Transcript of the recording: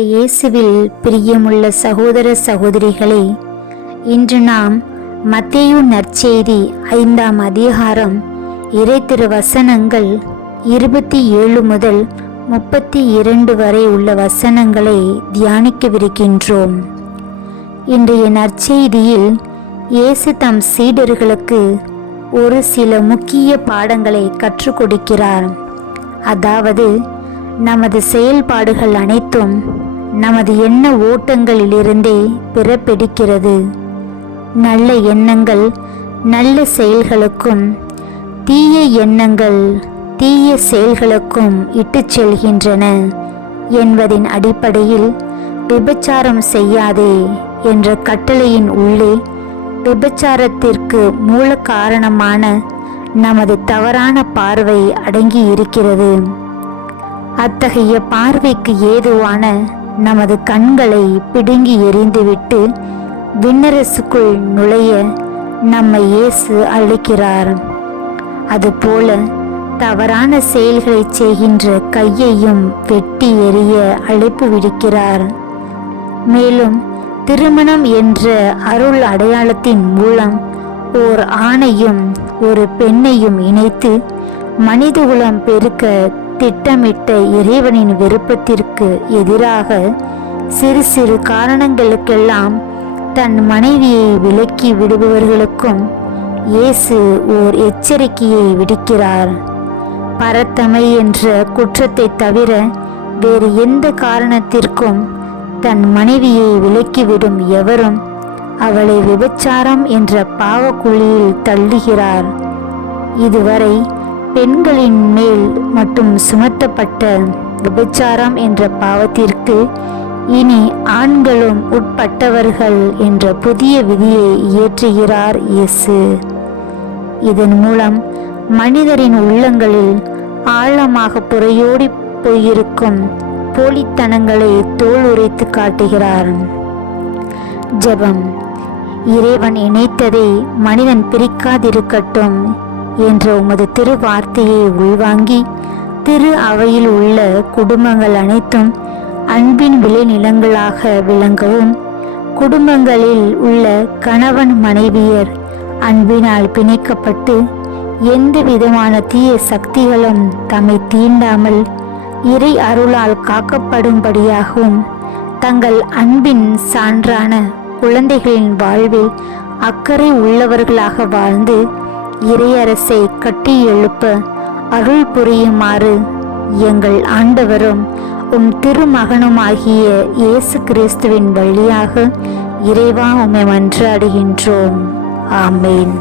இயேசுவில் பிரியமுள்ள சகோதர சகோதரிகளே, இன்று நாம் மத்தேயு நற்செய்தி 5ஆம் அதிகாரம் இறைத்திரு வசனங்கள் 27 முதல் 32 வரை உள்ள வசனங்களை தியானிக்கவிருக்கின்றோம். இன்றைய நற்செய்தியில் இயேசு தம் சீடர்களுக்கு ஒரு சில முக்கிய பாடங்களை கற்றுக் கொடுக்கிறார். அதாவது, நமது செயல்பாடுகள் அனைத்தும் நமது எண்ண ஓட்டங்களிலிருந்தே பிறப்பெடுக்கிறது. நல்ல எண்ணங்கள் நல்ல செயல்களுக்கும், தீய எண்ணங்கள் தீய செயல்களுக்கும் இட்டுச் செல்கின்றன என்பதின் அடிப்படையில் விபச்சாரம் செய்யாதே என்ற கட்டளையின் உள்ளே விபச்சாரத்திற்கு மூல காரணமான நமது தவறான பார்வை அடங்கி இருக்கிறது. அத்தகைய பார்வைக்கு ஏதுவான நமது கண்களை பிடுங்கி எறிந்துவிட்டு விண்ணரசுக்குள் நுழைய நம்மை இயேசு அழைக்கிறார். அதுபோல தவறான செயல்களை செய்கின்ற கையையும் வெட்டி எறிய அழைப்பு விடுக்கிறார். மேலும் திருமணம் என்ற அருள் அடையாளத்தின் மூலம் ஓர் ஆணையும் ஒரு பெண்ணையும் இணைத்து மனிதகுலம் பெருக்க திட்டமிட்ட இறைவனின் விருப்பத்திற்கு எதிராக சிறு சிறு காரணங்களுக்கெல்லாம் தன் மனைவியை விலக்கி விடுபவர்களுக்கும் இயேசு ஓர் எச்சரிக்கையை விடுக்கிறார். பரத்தமை என்ற குற்றத்தை தவிர வேறு எந்த காரணத்திற்கும் தன் மனைவியை விலக்கிவிடும் எவரும் அவளை விபச்சாரம் என்ற பாவக்குழியில் தள்ளுகிறார். இதுவரை பெண்களின் மேல் மட்டும் சுமத்தப்பட்ட விபச்சாரம் என்ற பாவத்திற்கு இனி ஆண்களும் உட்பட்டவர்கள் என்ற புதிய விதியை இயற்றுகிறார் இயேசு. இதன் மூலம் மனிதரின் உள்ளங்களில் ஆழமாக புரையோடி போயிருக்கும் போலித்தனங்களை தோல் உரைத்து காட்டுகிறார். ஜெபம். இறைவன் இணைத்ததை மனிதன் பிரிக்காதிருக்கட்டும் என்ற உமது திரு வார்த்தையை உள்வாங்கி திரு அவையில் உள்ள குடும்பங்கள் அனைத்தும் அன்பின் விளைநிலங்களாக விளங்கவும், குடும்பங்களில் உள்ள கணவன் மனைவியர் அன்பினால் பிணைக்கப்பட்டு எந்த விதமான தீய சக்திகளும் தம்மை தீண்டாமல் இறை அருளால் காக்கப்படும்படியாகவும், தங்கள் அன்பின் சான்றான குழந்தைகளின் வாழ்வில் அக்கறை உள்ளவர்களாக வாழ்ந்து இறையரசை கட்டி எழுப்ப அருள் புரியுமாறு எங்கள் ஆண்டவரும் உம் திருமகனுமாகிய இயேசு கிறிஸ்துவின் வழியாக இறைவா உம்மை மன்றாடுகின்றோம். ஆமேன்.